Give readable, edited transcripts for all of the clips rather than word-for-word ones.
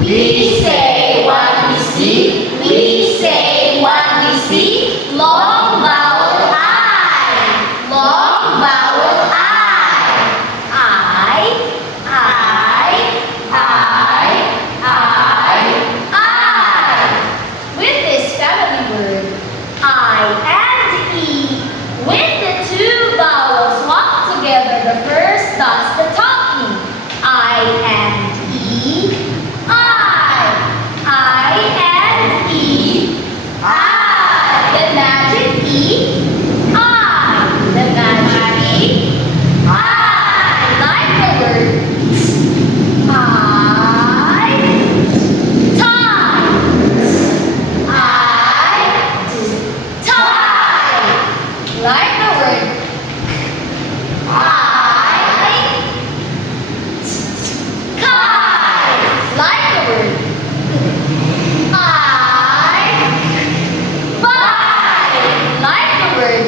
We say what we see. We say what we see. Long vowel I. Long vowel I. With this family word, I and E. When the two vowels walk together, the first does the talking. I and E. I and E. The magic E. The magic E. Like the word like the word kite. Like the word bite. Like the word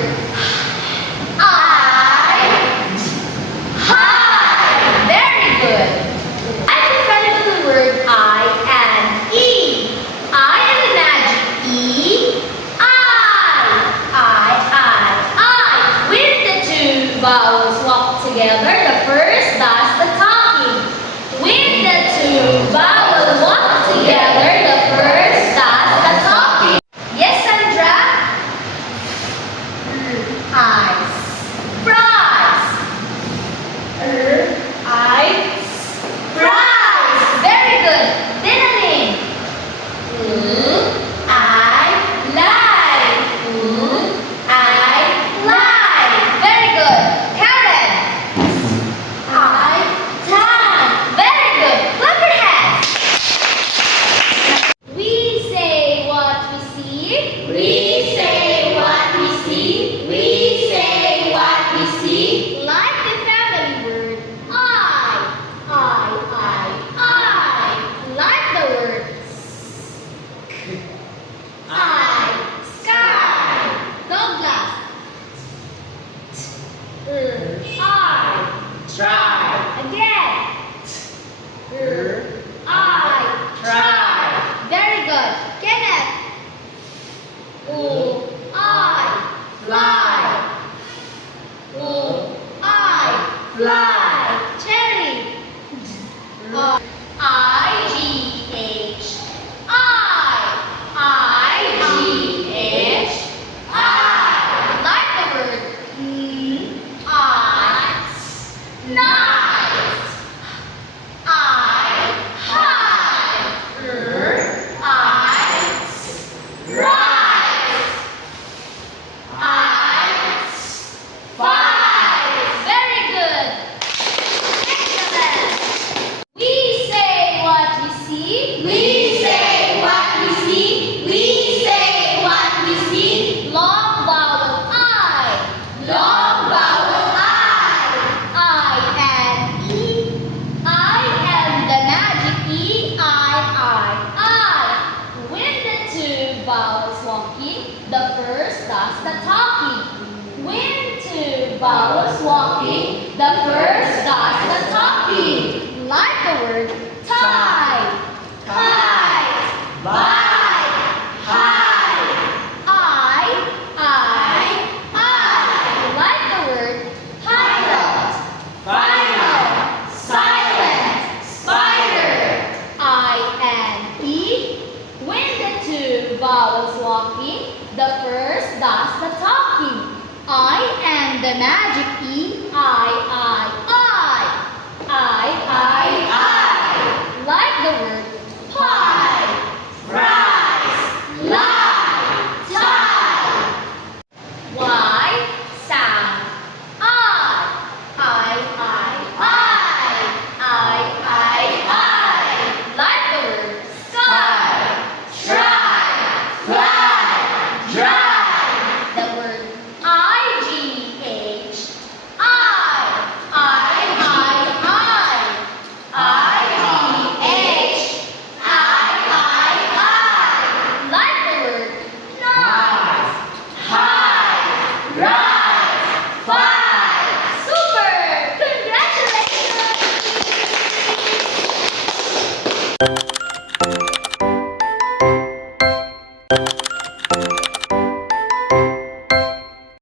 hide. Very good. Like the family word I and E. I and the magic E. Vowels walk together, the first does the talking. When the two vowels walk together, the first does the talking. Yes, Sandra? Eyes. Fries. Eyes. Fries. Very good. Then a name. I like. I like. Very good. Karen. I tan. Very good. Clap your hands. We say what we see. We say what we see. We say what we see. Like the family word I. Like the word sky. Douglas. Try. Again. Try. Very good. Kenneth. Fly. Fly. Cherry. I-G-H. I-G-H. Like the word night. I hide. Right. Five. Very good. Excellent. We say what we see. We say what we see. We say what we see. Long vowel I. Long vowel I and E. I and the magic E. I. When the two vowels walking, the first does the talking. When two vowels walking, the first does the talking. Like the word tie. Kite. Bite. Hide. I. Like the word pilot. Final. Silent. Spider. I and E. When the two vowels walking, the first does the talking. I and the magic